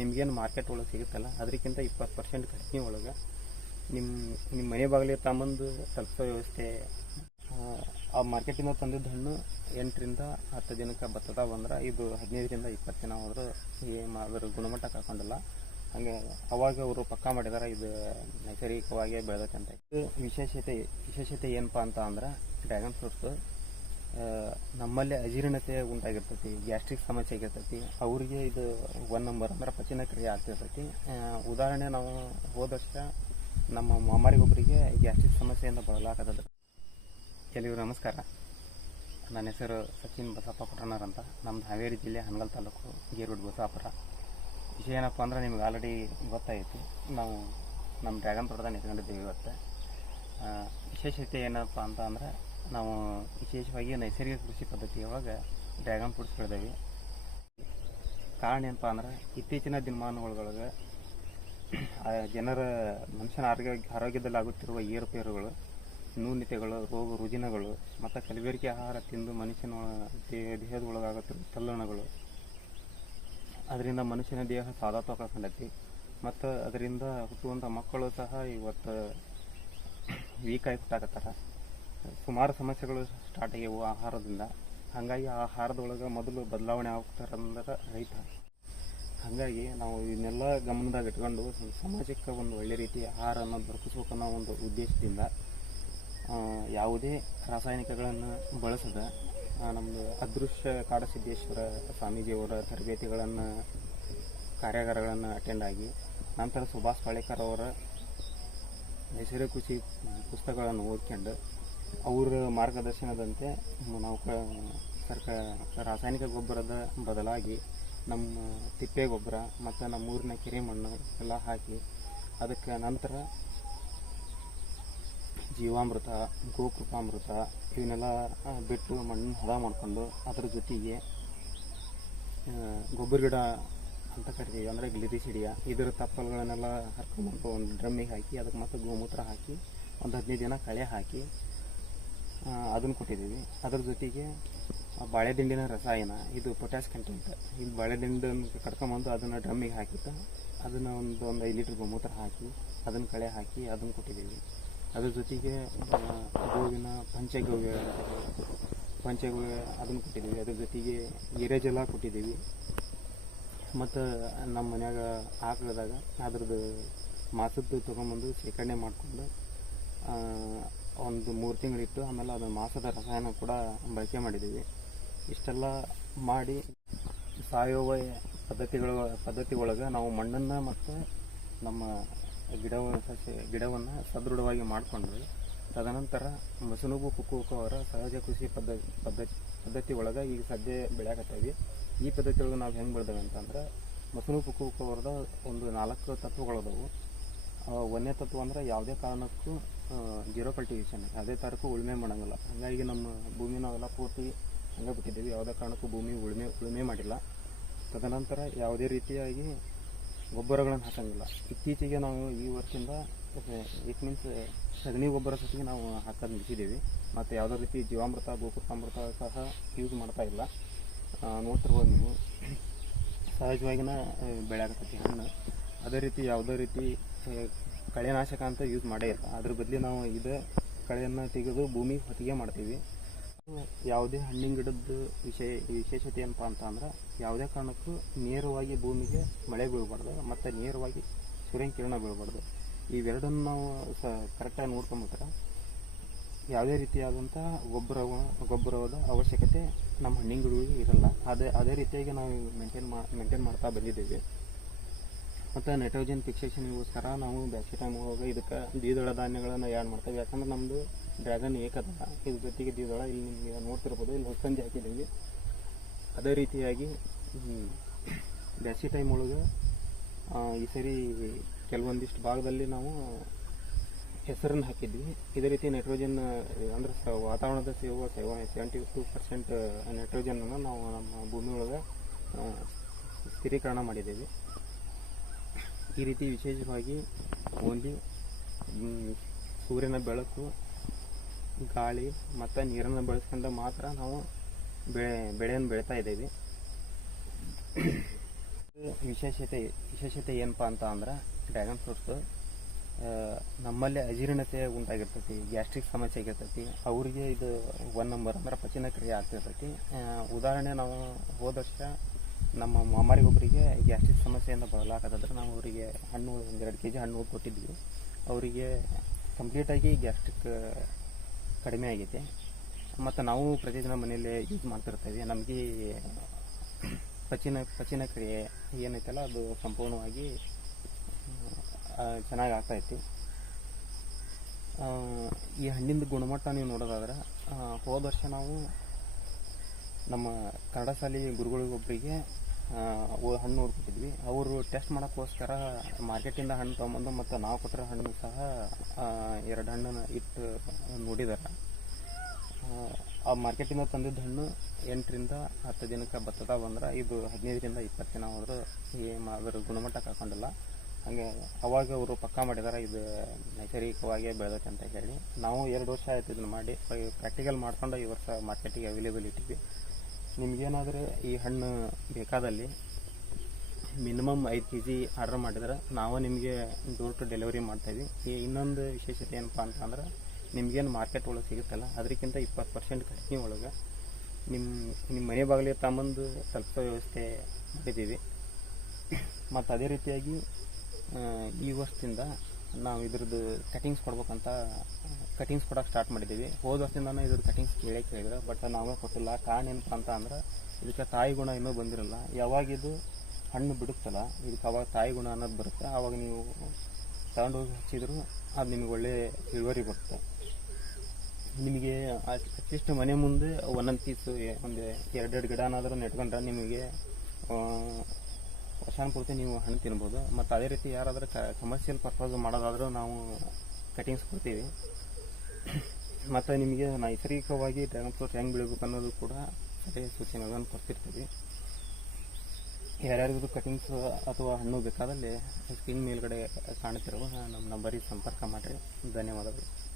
ನಿಮ್ಗೇನು ಮಾರ್ಕೆಟ್ ಒಳಗೆ ಸಿಗುತ್ತಲ್ಲ ಅದಕ್ಕಿಂತ ಇಪ್ಪತ್ತು ಪರ್ಸೆಂಟ್ ಕಡಿಮೆ ಒಳಗೆ ನಿಮ್ಮ ನಿಮ್ಮ ಮನೆ ಬಾಗಿಲಿಗೆ ತಗೊಂಬಂದು ಸ್ವಲ್ಪ ವ್ಯವಸ್ಥೆ ಆ ಮಾರ್ಕೆಟಿಂದ ತಂದಿದ್ದ ಹಣ್ಣು ಎಂಟರಿಂದ ಹತ್ತು ದಿನಕ್ಕೆ ಬತ್ತದ ಬಂದ್ರೆ ಇದು ಹದಿನೈದರಿಂದ ಇಪ್ಪತ್ತು ದಿನ ಹೋದ್ರೆ ಏನು ಅದರ ಗುಣಮಟ್ಟ ಕಾಕೊಂಡಿಲ್ಲ ಹಾಗೆ ಅವಾಗ ಅವರು ಪಕ್ಕ ಮಾಡಿದಾರೆ ಇದು ನೈಸರ್ಗಿಕವಾಗಿ ಬೆಳೆದಕ್ಕೆ ಇದು ವಿಶೇಷತೆ ವಿಶೇಷತೆ ಏನಪ್ಪ ಅಂತ ಅಂದ್ರೆ ಡ್ರ್ಯಾಗನ್ ಫ್ರೂಟ್ಸು ನಮ್ಮಲ್ಲಿ ಅಜೀರ್ಣತೆ ಉಂಟಾಗಿರ್ತೈತಿ ಗ್ಯಾಸ್ಟ್ರಿಕ್ ಸಮಸ್ಯೆ ಆಗಿರ್ತೈತಿ ಅವರಿಗೆ ಇದು ಒನ್ ನಂಬರ್ ಅಂದ್ರೆ ಕ್ರಿಯೆ ಆಗ್ತಿರ್ತೈತಿ ಉದಾಹರಣೆ ನಾವು ಹೋದಷ್ಟ ನಮ್ಮ ಮಾಮಾರಿಗೊಬ್ಬರಿಗೆ ಗ್ಯಾಸ್ಟ್ರಿಕ್ ಸಮಸ್ಯೆಯಿಂದ ಬದಲಾಗತ್ತದ ಕೆಲವರು ನಮಸ್ಕಾರ ನನ್ನ ಹೆಸರು ಸಚಿನ್ ಬಸಪ್ಪ ಪುಟಣ್ಣರ್ ಅಂತ ನಮ್ಮ ಹಾವೇರಿ ಜಿಲ್ಲೆ ಹನಗಲ್ ತಾಲೂಕು ಗೇರುಡ್ ಬಸಾಪುರ ವಿಷಯ ಏನಪ್ಪ ಅಂದ್ರೆ ನಿಮ್ಗೆ ಆಲ್ರೆಡಿ ಗೊತ್ತಾಯಿತು ನಾವು ನಮ್ಮ ಡ್ರ್ಯಾಗನ್ ತೋಟದಲ್ಲಿ ನಿಂತ್ಕೊಂಡಿದ್ದೀವಿ ಇವತ್ತು ವಿಶೇಷತೆ ಏನಪ್ಪ ಅಂತ ಅಂದರೆ ನಾವು ವಿಶೇಷವಾಗಿ ನೈಸರ್ಗಿಕ ಕೃಷಿ ಪದ್ಧತಿ ಡ್ರ್ಯಾಗನ್ ಫ್ರೂಟ್ಸ್ ಬೆಳೆದೇವೆ ಕಾರಣ ಏನಪ್ಪ ಅಂದ್ರೆ ಇತ್ತೀಚಿನ ದಿನಮಾನಗಳೊಳಗೆ ಜನರ ಮನುಷ್ಯನ ಆರೋಗ್ಯ ಆರೋಗ್ಯದಲ್ಲಿ ಆಗುತ್ತಿರುವ ಏರುಪೇರುಗಳು ನ್ಯೂನತೆಗಳು ರೋಗ ರುಜಿನಗಳು ಮತ್ತು ಕಲಬೆರಕೆ ಆಹಾರ ತಿಂದು ಮನುಷ್ಯನ ದೇಹದ ದೇಹದೊಳಗಾಗುತ್ತಿರುವ ತಲ್ಲಣಗಳು ಅದರಿಂದ ಮನುಷ್ಯನ ದೇಹ ಸಾಧಾತ್ಮಕಂಡೈತಿ ಮತ್ತು ಅದರಿಂದ ಹುಟ್ಟುವಂಥ ಮಕ್ಕಳು ಸಹ ಇವತ್ತು ವೀಕಾಗಿ ಹುಟ್ಟಾಕತ್ತಾರ ಸುಮಾರು ಸಮಸ್ಯೆಗಳು ಸ್ಟಾರ್ಟ್ ಆಗ್ಯವು ಆಹಾರದಿಂದ ಹಾಗಾಗಿ ಆಹಾರದೊಳಗೆ ಮೊದಲು ಬದಲಾವಣೆ ಆಗ್ತಾರಂದ್ರೆ ರೈತ ಹಾಗಾಗಿ ನಾವು ಇದನ್ನೆಲ್ಲ ಗಮನದಾಗ ಇಟ್ಕೊಂಡು ಸಮಾಜಕ್ಕೆ ಒಂದು ಒಳ್ಳೆ ರೀತಿ ಆಹಾರವನ್ನು ದೊರಕಿಸ್ಬೇಕನ್ನೋ ಒಂದು ಉದ್ದೇಶದಿಂದ ಯಾವುದೇ ರಾಸಾಯನಿಕಗಳನ್ನು ಬಳಸದ ನಮ್ಮದು ಅದೃಶ್ಯ ಕಾಡಸಿದ್ದೇಶ್ವರ ಸ್ವಾಮೀಜಿಯವರ ತರಬೇತಿಗಳನ್ನು ಕಾರ್ಯಾಗಾರಗಳನ್ನು ಅಟೆಂಡ್ ಆಗಿ ನಂತರ ಸುಭಾಷ್ ಪಾಳೇಕರ್ ಅವರ ಹೆಸರು ಖುಷಿ ಪುಸ್ತಕಗಳನ್ನು ಓದ್ಕೊಂಡು ಅವರ ಮಾರ್ಗದರ್ಶನದಂತೆ ನಾವು ಕ ಸರ್ಕಾರ ರಾಸಾಯನಿಕ ಗೊಬ್ಬರದ ಬದಲಾಗಿ ನಮ್ಮ ತಿಪ್ಪೆ ಗೊಬ್ಬರ ಮತ್ತು ನಮ್ಮ ಊರಿನ ಕೆರೆ ಮಣ್ಣು ಎಲ್ಲ ಹಾಕಿ ಅದಕ್ಕೆ ನಂತರ ಜೀವಾಮೃತ ಗೋಕೃಪಾಮೃತ ಇವನ್ನೆಲ್ಲ ಬಿಟ್ಟು ಮಣ್ಣು ಹದ ಮಾಡಿಕೊಂಡು ಅದ್ರ ಜೊತೆಗೆ ಗೊಬ್ಬರ ಗಿಡ ಅಂತ ಕರಿತೀವಿ ಅಂದರೆ ಸಿಡಿಯ ಇದರ ತಪ್ಪಲುಗಳನ್ನೆಲ್ಲ ಹರ್ಕೊಂಡ್ಬಂದು ಒಂದು ಡ್ರಮ್ಮಿಗೆ ಹಾಕಿ ಅದಕ್ಕೆ ಮತ್ತೆ ಗೋಮೂತ್ರ ಹಾಕಿ ಒಂದು ಹದಿನೈದು ದಿನ ಕಳೆ ಹಾಕಿ ಅದನ್ನು ಕೊಟ್ಟಿದ್ದೀವಿ ಅದ್ರ ಜೊತೆಗೆ ಬಾಳೆದಿಂಡಿನ ರಸಾಯನ ಇದು ಪೊಟ್ಯಾಸ್ ಕಂಟೆಂಟ್ ಇದು ಬಾಳೆದಿಂಡನ್ನು ಕಟ್ಕೊಂಬಂದು ಅದನ್ನು ಡ್ರಮ್ಮಿಗೆ ಹಾಕಿತ್ತು ಅದನ್ನು ಒಂದು ಒಂದು ಐದು ಲೀಟ್ರ್ ಗೋಮೂತ್ರ ಹಾಕಿ ಅದನ್ನು ಕಳೆ ಹಾಕಿ ಅದನ್ನು ಕೊಟ್ಟಿದ್ದೀವಿ ಅದ್ರ ಜೊತೆಗೆ ಗೋವಿನ ಪಂಚಗವ್ಯ ಪಂಚಗವ್ಯ ಅದನ್ನು ಕೊಟ್ಟಿದ್ದೀವಿ ಅದ್ರ ಜೊತೆಗೆ ಎರೆಜಲ ಕೊಟ್ಟಿದ್ದೀವಿ ಮತ್ತು ನಮ್ಮ ಮನ್ಯಾಗ ಆಕಳದಾಗ ಅದ್ರದ್ದು ಮಾಸದ್ದು ತೊಗೊಂಬಂದು ಶೇಖರಣೆ ಮಾಡಿಕೊಂಡು ಒಂದು ಮೂರು ತಿಂಗಳಿತ್ತು ಆಮೇಲೆ ಅದನ್ನು ಮಾಸದ ರಸಾಯನ ಕೂಡ ಬಳಕೆ ಮಾಡಿದ್ದೀವಿ ಇಷ್ಟೆಲ್ಲ ಮಾಡಿ ಸಾವಯವ ಪದ್ಧತಿಗಳು ಪದ್ಧತಿ ಒಳಗೆ ನಾವು ಮಣ್ಣನ್ನು ಮತ್ತು ನಮ್ಮ ಗಿಡವನ್ನು ಸಸಿ ಗಿಡವನ್ನು ಸದೃಢವಾಗಿ ಮಾಡಿಕೊಂಡ್ವಿ ತದನಂತರ ಮಸನುಬು ಕುಕ್ಕುಕು ಅವರ ಸಹಜ ಕೃಷಿ ಪದ್ಧತಿ ಪದ್ಧತಿ ಪದ್ಧತಿ ಒಳಗೆ ಈಗ ಸದ್ಯ ಬೆಳೆಯಕತ್ತೀವಿ ಈ ಪದ್ಧತಿ ಒಳಗೆ ನಾವು ಹೆಂಗೆ ಬೆಳೆದೇವೆ ಅಂತಂದ್ರೆ ಮಸನು ಕುಕ್ಕುಕು ಅವ್ರದ ಒಂದು ನಾಲ್ಕು ತತ್ವಗಳದವು ಒಂದನೇ ತತ್ವ ಅಂದ್ರೆ ಯಾವುದೇ ಕಾರಣಕ್ಕೂ ಜೀರೋ ಕಲ್ಟಿವೇಷನ್ ಯಾವುದೇ ಥರಕ್ಕೂ ಉಳುಮೆ ಮಾಡೋಂಗಿಲ್ಲ ಹಾಗಾಗಿ ನಮ್ಮ ಭೂಮಿ ನಾವೆಲ್ಲ ಪೂರ್ತಿ ಹಂಗೆ ಬಿಟ್ಟಿದ್ದೀವಿ ಯಾವುದೇ ಕಾರಣಕ್ಕೂ ಭೂಮಿ ಉಳುಮೆ ಉಳುಮೆ ಮಾಡಿಲ್ಲ ತದನಂತರ ಯಾವುದೇ ರೀತಿಯಾಗಿ ಗೊಬ್ಬರಗಳನ್ನು ಹಾಕಂಗಿಲ್ಲ ಇತ್ತೀಚೆಗೆ ನಾವು ಈ ವರ್ಷದಿಂದ ಇಟ್ ಮೀನ್ಸ್ ಸಗಣಿ ಗೊಬ್ಬರ ಸತಿಗೆ ನಾವು ಹಾಕೋದು ನಿಲ್ಸಿದ್ದೀವಿ ಮತ್ತು ಯಾವುದೇ ರೀತಿ ಜೀವಾಮೃತ ಗೋಕೃತಾಮೃತ ಸಹ ಯೂಸ್ ಮಾಡ್ತಾ ಇಲ್ಲ ನೋಡ್ತಿರ್ಬೋದು ನೀವು ಸಹಜವಾಗಿನ ಬೆಳೆ ಹಣ್ಣು ಅದೇ ರೀತಿ ಯಾವುದೇ ರೀತಿ ಕಳೆನಾಶಕ ಅಂತ ಯೂಸ್ ಮಾಡೇ ಇಲ್ಲ ಅದ್ರ ಬದಲಿ ನಾವು ಇದು ಕಳೆಯನ್ನು ತೆಗೆದು ಭೂಮಿ ಹೊತ್ತಿಗೆ ಮಾಡ್ತೀವಿ ಯಾವುದೇ ಹಣ್ಣಿನ ಗಿಡದ ವಿಷಯ ವಿಶೇಷತೆ ಏನಪ್ಪ ಅಂತ ಅಂದ್ರೆ ಯಾವುದೇ ಕಾರಣಕ್ಕೂ ನೇರವಾಗಿ ಭೂಮಿಗೆ ಮಳೆ ಬೀಳಬಾರ್ದು ಮತ್ತು ನೇರವಾಗಿ ಸೂರ್ಯನ ಕಿರಣ ಬೀಳಬಾರ್ದು ಇವೆರಡನ್ನು ನಾವು ಸ ಕರೆಕ್ಟಾಗಿ ನೋಡ್ಕೊಂಬಿಟ್ರೆ ಯಾವುದೇ ರೀತಿಯಾದಂಥ ಗೊಬ್ಬರ ಗೊಬ್ಬರದ ಅವಶ್ಯಕತೆ ನಮ್ಮ ಹಣ್ಣಿನ ಗಿಡಗಳಿಗೆ ಇರಲ್ಲ ಅದೇ ಅದೇ ರೀತಿಯಾಗಿ ನಾವು ಮೇಂಟೈನ್ ಮಾ ಮೇಂಟೈನ್ ಮಾಡ್ತಾ ಬಂದಿದ್ದೀವಿ ಮತ್ತು ನೈಟ್ರೋಜನ್ ಫಿಕ್ಸೇಷನ್ಗೋಸ್ಕರ ನಾವು ಬ್ಯಾಸಿ ಟೈಮ್ ಹೋಗ ಇದಕ್ಕೆ ದ್ವಿದಳ ಧಾನ್ಯಗಳನ್ನು ಆ್ಯಡ್ ಮಾಡ್ತೇವೆ ಯಾಕಂದ್ರೆ ನಮ್ಮದು ಡ್ರ್ಯಾಗನ್ ಏಕದಳ ಇದ್ರ ಜೊತೆಗೆ ದ್ವಿದಳ ಇಲ್ಲಿ ನಿಮಗೆ ನೋಡ್ತಿರ್ಬೋದು ಇಲ್ಲಿ ಸಂಜೆ ಹಾಕಿದ್ದೀವಿ ಅದೇ ರೀತಿಯಾಗಿ ಬ್ಯಾಸಿ ಟೈಮ್ ಒಳಗೆ ಈ ಸರಿ ಕೆಲವೊಂದಿಷ್ಟು ಭಾಗದಲ್ಲಿ ನಾವು ಹೆಸರನ್ನು ಹಾಕಿದ್ವಿ ಇದೇ ರೀತಿ ನೈಟ್ರೋಜನ್ ಅಂದರೆ ವಾತಾವರಣದ ಸೇವ ಸೇವ ಸೆವೆಂಟಿ ಟು ಪರ್ಸೆಂಟ್ ನೈಟ್ರೋಜನನ್ನು ನಾವು ನಮ್ಮ ಭೂಮಿಯೊಳಗೆ ಸ್ಥಿರೀಕರಣ ಮಾಡಿದ್ದೀವಿ ಈ ರೀತಿ ವಿಶೇಷವಾಗಿ ಓನ್ಲಿ ಸೂರ್ಯನ ಬೆಳಕು ಗಾಳಿ ಮತ್ತು ನೀರನ್ನು ಬಳಸ್ಕೊಂಡು ಮಾತ್ರ ನಾವು ಬೆಳೆ ಬೆಳೆಯನ್ನು ಬೆಳೀತಾ ಇದ್ದೀವಿ ವಿಶೇಷತೆ ವಿಶೇಷತೆ ಏನಪ್ಪ ಅಂತ ಅಂದ್ರೆ ಡ್ರ್ಯಾಗನ್ ಫ್ರೂಟ್ಸು ನಮ್ಮಲ್ಲಿ ಅಜೀರ್ಣತೆ ಉಂಟಾಗಿರ್ತೈತಿ ಗ್ಯಾಸ್ಟ್ರಿಕ್ ಸಮಸ್ಯೆ ಆಗಿರ್ತೈತಿ ಅವರಿಗೆ ಇದು ಒನ್ ನಂಬರ್ ಅಂದ್ರೆ ಪಚನಕ್ರಿಯೆ ಕ್ರಿಯೆ ಆಗ್ತಿರ್ತೈತಿ ಉದಾಹರಣೆ ನಾವು ಹೋದಷ್ಟ ನಮ್ಮ ಮಾಮಾರಿಗೊಬ್ಬರಿಗೆ ಗ್ಯಾಸ್ಟ್ರಿಕ್ ಸಮಸ್ಯೆಯಿಂದ ಬರಲಾಕತ್ತಂದ್ರೆ ನಾವು ಅವರಿಗೆ ಹಣ್ಣು ಒಂದೆರಡು ಕೆ ಜಿ ಹಣ್ಣು ಕೊಟ್ಟಿದ್ವಿ ಅವರಿಗೆ ಕಂಪ್ಲೀಟಾಗಿ ಗ್ಯಾಸ್ಟ್ರಿಕ್ ಕಡಿಮೆ ಆಗೈತೆ ಮತ್ತು ನಾವು ಪ್ರತಿದಿನ ಮನೆಯಲ್ಲೇ ಯೂಸ್ ಮಾಡ್ತಿರ್ತೀವಿ ನಮಗೆ ಪಚಿನ ಪಚಿನ ಕ್ರಿಯೆ ಏನೈತಲ್ಲ ಅದು ಸಂಪೂರ್ಣವಾಗಿ ಚೆನ್ನಾಗಿ ಆಗ್ತಾಯಿತ್ತು ಈ ಹಣ್ಣಿನ ಗುಣಮಟ್ಟ ನೀವು ನೋಡೋದಾದ್ರೆ ಹೋದ ವರ್ಷ ನಾವು ನಮ್ಮ ಕನ್ನಡ ಶಾಲೆ ಗುರುಗಳಿಗೊಬ್ಬರಿಗೆ ಹಣ್ಣು ಹುಡ್ಕೊಟ್ಟಿದ್ವಿ ಅವರು ಟೆಸ್ಟ್ ಮಾಡೋಕ್ಕೋಸ್ಕರ ಮಾರ್ಕೆಟಿಂದ ಹಣ್ಣು ತೊಗೊಂಬಂದು ಮತ್ತು ನಾವು ಕೊಟ್ಟಿರೋ ಹಣ್ಣು ಸಹ ಎರಡು ಹಣ್ಣನ್ನು ಇಟ್ಟು ನೋಡಿದಾರೆ ಆ ಮಾರ್ಕೆಟಿಂದ ತಂದಿದ್ದ ಹಣ್ಣು ಎಂಟರಿಂದ ಹತ್ತು ದಿನಕ್ಕೆ ಬತ್ತದ ಬಂದ್ರೆ ಇದು ಹದಿನೈದರಿಂದ ಇಪ್ಪತ್ತು ದಿನ ಹೋದ್ರೆ ಏನು ಅದರ ಗುಣಮಟ್ಟ ಕಾಕೊಂಡಿಲ್ಲ ಹಾಗೆ ಅವಾಗ ಅವರು ಪಕ್ಕ ಮಾಡಿದಾರೆ ಇದು ನೈಸರ್ಗಿಕವಾಗಿ ಬೆಳೆದೈತೆ ಅಂತ ಹೇಳಿ ನಾವು ಎರಡು ವರ್ಷ ಆಯ್ತು ಇದನ್ನು ಮಾಡಿ ಪ್ರಾಕ್ಟಿಕಲ್ ಮಾಡ್ಕೊಂಡು ಈ ವರ್ಷ ಮಾರ್ಕೆಟಿಗೆ ಅವೈಲೇಬಲ್ ಇಟ್ಟಿದ್ವಿ ನಿಮಗೇನಾದರೆ ಈ ಹಣ್ಣು ಬೇಕಾದಲ್ಲಿ ಮಿನಿಮಮ್ ಐದು ಕೆ ಜಿ ಆರ್ಡರ್ ಮಾಡಿದ್ರೆ ನಾವು ನಿಮಗೆ ಡೋರ್ ಟು ಡೆಲಿವರಿ ಮಾಡ್ತಾಯಿದ್ವಿ ಈ ಇನ್ನೊಂದು ವಿಶೇಷತೆ ಏನಪ್ಪ ಅಂತಂದ್ರೆ ನಿಮಗೇನು ಮಾರ್ಕೆಟ್ ಒಳಗೆ ಸಿಗುತ್ತಲ್ಲ ಅದಕ್ಕಿಂತ ಇಪ್ಪತ್ತು ಪರ್ಸೆಂಟ್ ಕಡಿಮೆ ಒಳಗೆ ನಿಮ್ಮ ನಿಮ್ಮ ಮನೆ ಬಾಗಿಲಿಗೆ ತಗೊಂಬಂದು ಸ್ವಲ್ಪ ವ್ಯವಸ್ಥೆ ಮಾಡಿದ್ದೀವಿ ಮತ್ತು ಅದೇ ರೀತಿಯಾಗಿ ಈ ವರ್ಷದಿಂದ ನಾವು ಇದ್ರದ್ದು ಕಟಿಂಗ್ಸ್ ಕೊಡ್ಬೇಕಂತ ಕಟಿಂಗ್ಸ್ ಕೊಡೋಕೆ ಸ್ಟಾರ್ಟ್ ಮಾಡಿದ್ದೀವಿ ಹೋದ ವರ್ಷದಿಂದನೂ ಇದ್ರ ಕಟಿಂಗ್ಸ್ ಕೇಳಕ್ಕೆ ಹೇಳಿದ್ರು ಬಟ್ ನಾವೇ ಕೊಟ್ಟಿಲ್ಲ ಕಾರಣ ಏನಪ್ಪ ಅಂತ ಅಂದ್ರೆ ಇದಕ್ಕೆ ತಾಯಿ ಗುಣ ಇನ್ನೂ ಬಂದಿರಲ್ಲ ಯಾವಾಗಿದು ಹಣ್ಣು ಬಿಡುತ್ತಲ್ಲ ಇದಕ್ಕೆ ಅವಾಗ ತಾಯಿ ಗುಣ ಅನ್ನೋದು ಬರುತ್ತೆ ಆವಾಗ ನೀವು ತಗೊಂಡು ಹೋಗಿ ಹಚ್ಚಿದ್ರು ಅದು ನಿಮಗೆ ಒಳ್ಳೆ ಇಳುವರಿ ಬರುತ್ತೆ ನಿಮಗೆ ಅಟ್ಲೀಸ್ಟ್ ಮನೆ ಮುಂದೆ ಒಂದೊಂದು ಪೀಸು ಒಂದು ಎರಡೆರಡು ಗಿಡನಾದರೂ ನೆಟ್ಕೊಂಡ್ರೆ ನಿಮಗೆ ವರ್ಷಾನ್ ಪೂರ್ತಿ ನೀವು ಹಣ್ಣು ತಿನ್ಬೋದು ಮತ್ತು ಅದೇ ರೀತಿ ಯಾರಾದರೂ ಕಮರ್ಷಿಯಲ್ ಪರ್ಪಸ್ ಮಾಡೋದಾದರೂ ನಾವು ಕಟಿಂಗ್ಸ್ ಕೊಡ್ತೀವಿ ಮತ್ತು ನಿಮಗೆ ನೈಸರ್ಗಿಕವಾಗಿ ಡ್ರ್ಯಾಗನ್ ಫ್ರೂಟ್ ಹೆಂಗೆ ಬೆಳಿಬೇಕು ಅನ್ನೋದು ಕೂಡ ಅದೇ ಸೂಚನೆಗಳನ್ನು ಕೊಡ್ತಿರ್ತೀವಿ ಯಾರ್ಯಾರಿಗೂ ಕಟಿಂಗ್ಸ್ ಅಥವಾ ಹಣ್ಣು ಬೇಕಾದಲ್ಲಿ ಸ್ಕ್ರೀನ್ ಮೇಲ್ಗಡೆ ಕಾಣುತ್ತಿರುವ ನಮ್ಮ ನಂಬರಿಗೆ ಸಂಪರ್ಕ ಮಾಡಿರಿ ಧನ್ಯವಾದಗಳು